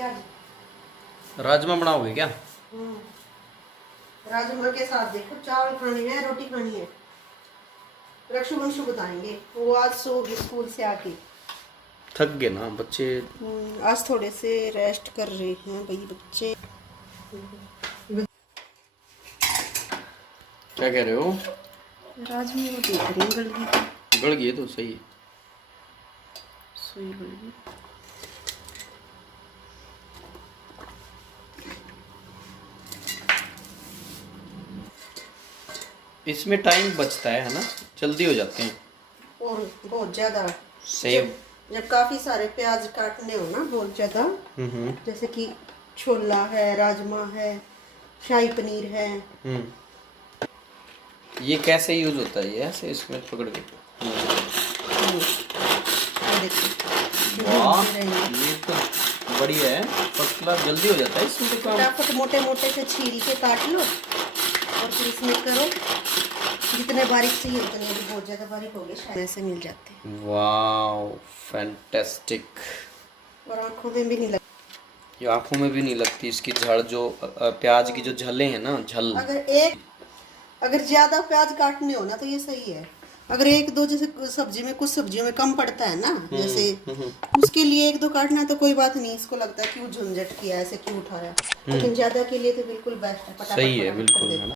बनाएंगे आज। राजमा बनाओगे क्या? राजमा के साथ देखो चावल खानी है, रोटी खानी है। रक्षुवंशु बताएंगे, वो आज सो गई स्कूल से आके। थक गए ना बच्चे। आज थोड़े से रेस्ट कर रहे हैं भाई बच्चे। क्या कह रहे हो? राजमा वो देख रही हैं गल गल गई तो सही है। सुई गल गई। इसमें टाइम बचता है ना, जल्दी हो जाते हैं। और बहुत ज्यादा सेव। जब काफी सारे प्याज काटने हो ना बहुत ज्यादा, हम्म। जैसे कि छोला है, राजमा है, शाही पनीर है। ये कैसे यूज होता है? ये ऐसे इसमें पकड़ के। ये देखो वाह, ये तो बढ़िया है, फर्स्ट क्लास। जल्दी हो जाता है इसमें तो काम। फटाफट मोटे मोटे से छील के काट लो और फिर इसमें करो। जितने बारीक चाहिए उतने, भी बहुत ज्यादा बारीक हो गए शायद ऐसे मिल जाते हैं। Wow, fantastic. और आंखों में भी नहीं लगती। ये आंखों में भी नहीं लगती इसकी झड़, जो प्याज की जो झले हैं ना, झल। अगर ज्यादा प्याज काटने हो ना तो ये सही है। अगर एक दो, जैसे सब्जी में कुछ सब्जियों में कम पड़ता है ना, जैसे उसके लिए एक दो काटना तो कोई बात नहीं। इसको लगता है क्यों झंझट किया, ऐसे क्यों उठाया। लेकिन ज्यादा के लिए तो बिल्कुल बेस्ट है। सही है, बिल्कुल है ना।